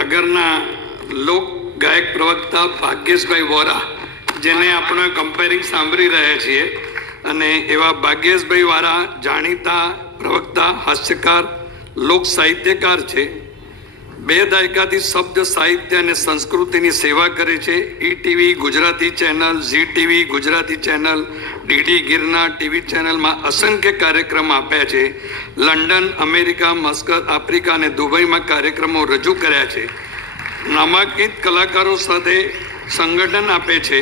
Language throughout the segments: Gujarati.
આગળના લોક ગાયક પ્રવક્તા ભાગ્યેશભાઈ વોરા, જેને આપણે કમ્પેરિંગ સાંભળી રહ્યા છીએ, અને એવા ભાગ્યેશભાઈ વોરા જાણીતા પ્રવક્તા, હાસ્યકાર, લોક સાહિત્યકાર છે. 2 દાયકાથી શબ્દ સાહિત્ય અને સંસ્કૃતિની સેવા કરે છે. ETV Gujarati channel, Zee TV Gujarati channel, DD Girnar TV ચેનલમાં અસંખ્ય કાર્યક્રમ આપ્યા છે. લંડન, અમેરિકા, મસ્કત, આફ્રિકા અને દુબઈમાં કાર્યક્રમો રજૂ કર્યા છે. નામાંકિત કલાકારો સાથે સંગઠન આપે છે.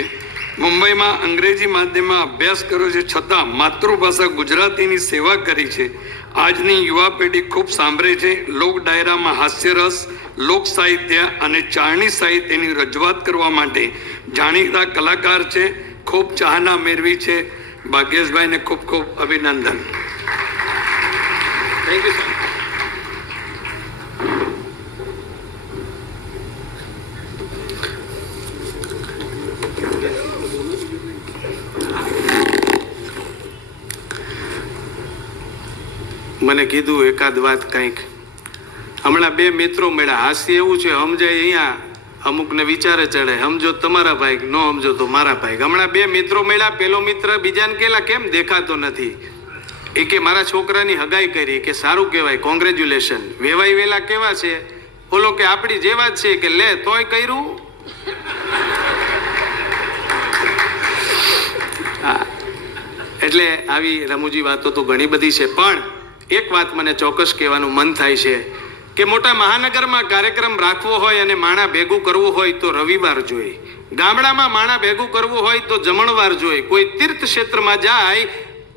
મુંબઈમાં અંગ્રેજી માધ્યમમાં અભ્યાસ કર્યો છે, છતાં માતૃભાષા ગુજરાતીની સેવા કરી છે. આજની યુવા પેઢી ખૂબ સાંભળે છે. લોક ડાયરામાં હાસ્યરસ, લોક સાહિત્ય અને ચારણી સાહિત્યની રજૂઆત કરવા માટે જાણીતા કલાકાર છે. ખૂબ ચાહના મેળવી છે. ભાગ્યેશભાઈને ખૂબ ખૂબ અભિનંદન. Thank you sir. મને કીધું એકાદ વાત કંઈક. હમણાં 2 મિત્રો મળ્યા. હાસ્ય એવું છે, સમજાય અહીંયા અમુકને વિચારે ચડે, સમજો તમારા ભાઈ, ન સમજો તો મારા ભાઈ. હમણાં 2 મિત્રો મળ્યા. પેલો મિત્ર બીજાને કેલા કેમ દેખાતો નથી? એ કે મારા છોકરાની હગાઈ કરી. કે સારું કહેવાય, કોંગ્રેચ્યુલેશન. વેવાઈ વેલા કેવા છે? ઓલો કે આપણી જેવા જ છે. કે લે તોય કર્યું. એટલે આવી રમૂજી વાતો તો ઘણી બધી છે, પણ એક વાત મને ચોક્કસ કહેવાનું મન થાય છે કે મોટા મહાનગરમાં કાર્યક્રમ રાખવો હોય અને માણા ભેગું કરવું હોય તો રવિવાર જોઈએ. ગામડામાં માણા ભેગું કરવું હોય તો જમણવાર જોઈએ. કોઈ તીર્થ ક્ષેત્રમાં જાય,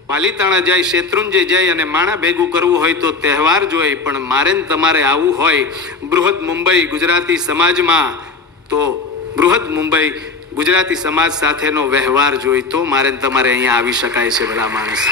પાલીતાણા જાય, શેત્રુંજય જાય અને માણા ભેગું કરવું હોય તો તહેવાર જોઈએ. પણ મારે ને તમારે આવવું હોય બૃહદ મુંબઈ ગુજરાતી સમાજમાં, તો બૃહદ મુંબઈ ગુજરાતી સમાજ સાથેનો વ્યવહાર જોઈ તો મારે ને તમારે અહીંયા આવી શકાય છે. બધા માણસ